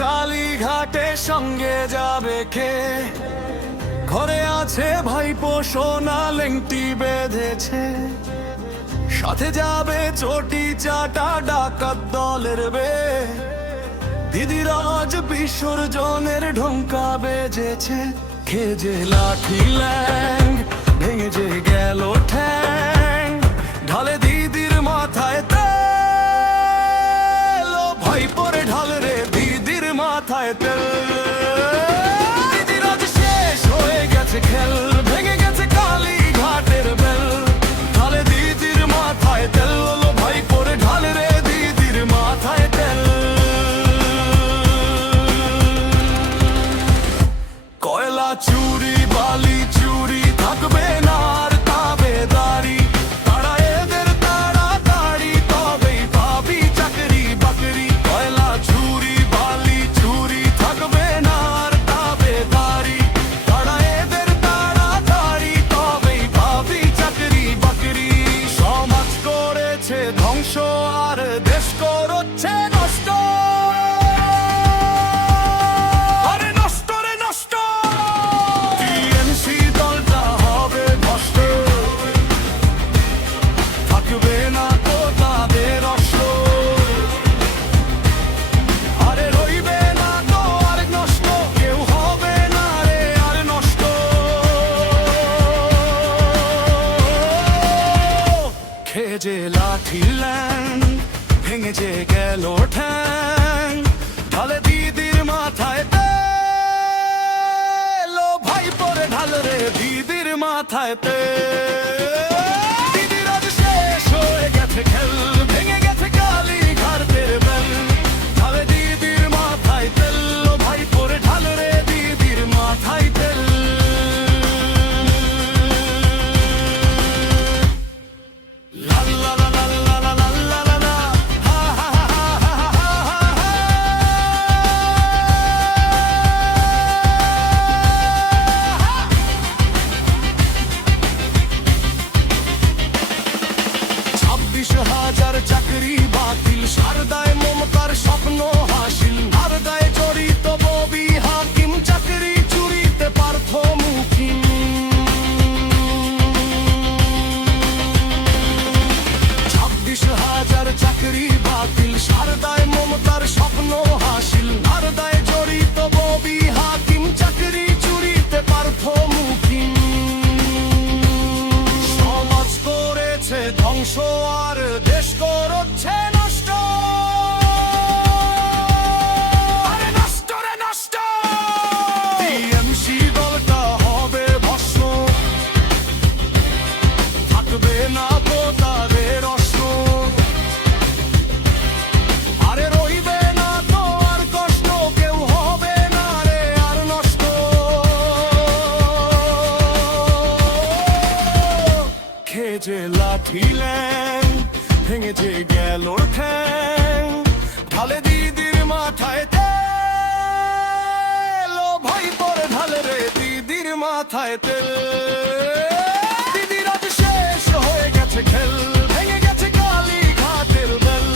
কালীঘাটে সঙ্গে যাবে কে? ঘরে আছে ভাইপো সোনা লেংটি বেঁধেছে, সাথে যাবে চটি চাটা ডাকাত দলের বে। দিদির আজ বিসর্জনের ঢঙ্কা বেজেছে, খেজে লাঠি ল্যাং ভেঙে যে গেল ঠ্যাং, ঢালে দিদির মাথায় তেল। ও ভাইপোরে ঢাল রে দিদির মাথায় তেল। দিদির আজ শেষ হয়ে গেছে খেল, ভেঙে গেছে কালীঘাটের বেল, ঢালে দিদির মাথায় তেল। ও ভাইপোরে ঢাল রে দিদির মাথায় তেল। কয়লা চুরি বালি চুরি থাকবে না আর তাবেদারি, তারা এদের তাড়াতাড়ি তবেই পাবি চাকরি বাকরি। কয়লা চুরি বালি চুরি থাকবে না আর তাবেদারি, তারা এদের তাড়াতাড়ি তবেই পাবি চাকরি বাকরি। সমাজ করেছে ধ্বংস আর দেশ করছে নষ্ট। যে লাঠি ল্যাং ভেঙে যে গেল ঠ্যাং, ঢালে দিদির মাথায় তেল। ও ভাইপোরে ঢাল রে দিদির মাথায় তেল। দিদির আজ শেষ হয়ে গেছে খেল, ভেঙে গেছে কালীঘাটের বেল, ঢালে দিদির মাথায় তেল। ও ভাইপোরে ঢাল রে দিদির মাথায় তেল। চাকরি বাতিল, সারদায় মমতার স্বপ্ন হাসিল, নারদায় জড়িত ববি হাকিম, চাকরি চুরিতে পার্থ মুখিম। 26,000 চাকরি বাতিল, সারদায় মমতার স্বপ্ন হাসিল, নারদায় জড়িত ববি হাকিম, চাকরি চুরিতে পার্থ মুখিম। সমাজ করেছে ধ্বংস আর দেশ করছে নষ্ট। আরে নষ্ট রে নষ্ট। টিএমসি দলটা হবে ভস্ম, থাকবে না তাদের অস্ত্র। আরে রইবে না তো আর কষ্ট, কেউ হবে না রে আর নষ্ট। খেজে লাঠি ল্যাং ভেঙে যে গেল ঠ্যাং, ঢালে দিদির মাথায় তেল। ও ভাইপোরে ঢাল রে দিদির মাথায় তেল। দিদির আজ শেষ হয়ে গেছে খেল, ভেঙে গেছে কালীঘাটের বেল,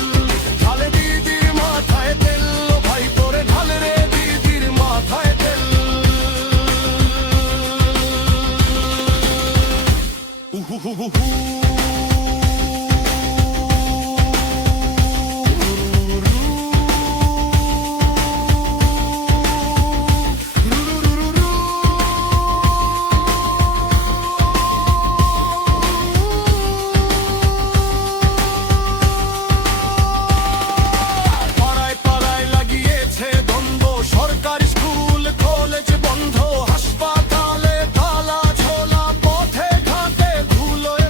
ঢালে দিদির মাথায় তেল। ও ভাইপোরে ঢাল রে দিদির মাথায় তেল। ধুলোয়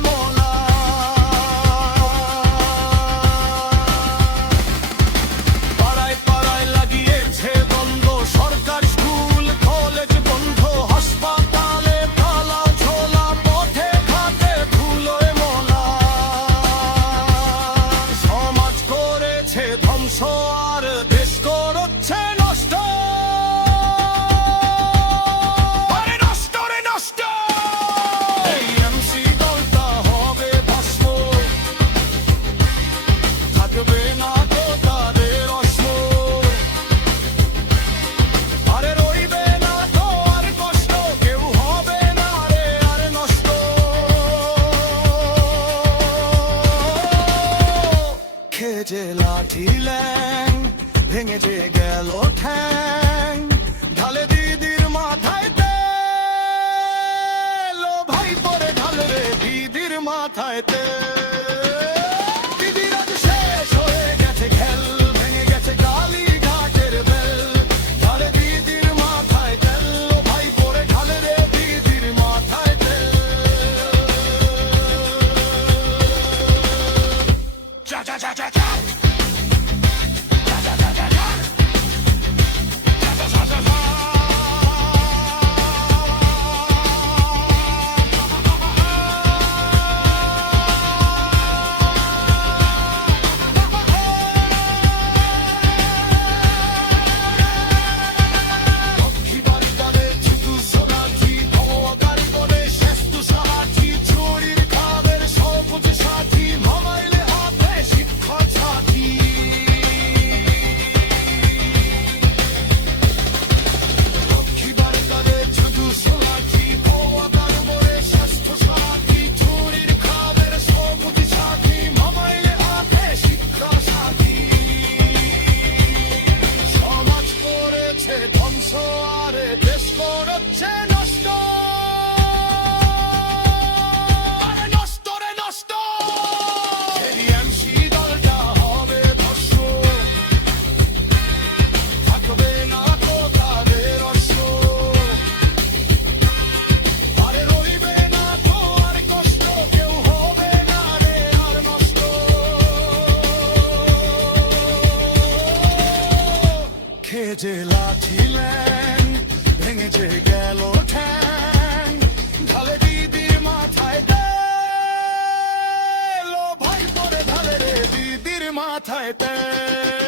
খেয়েছে লাঠি ল্যাং, ভেঙে যে গেল ঠ্যাং, ঢালে দিদির মাথায় তেল, ও ভাই পরে ঢালে রে দিদির মাথায় তেল। দিদির আজ শেষ হয়ে গেছে খেল, ভেঙে গেছে কালী ঘাটের বেল, ঢালে দিদির মাথায় তেল, ও ভাই পরে ঢালে রে দিদির মাথায় তেল। চা চা চা চা চা ধ্বংস আরে দেশ করছে নষ্ট, আরে নষ্ট রে নষ্ট। এমসি দলটা হবে ভস্ম, থাকবে না তো তাদের অস্ত্র, আরে রইবে না তো আর কষ্ট, কেউ হবে না রে আর নষ্ট। খেয়েছে লাঠি ল্যাং, ভেঙে যে গেল ঠ্যাং, ঢালে দিদির মাথায় তেল, ও ভাই পরে ঢালে রে দিদির মাথায় তেল।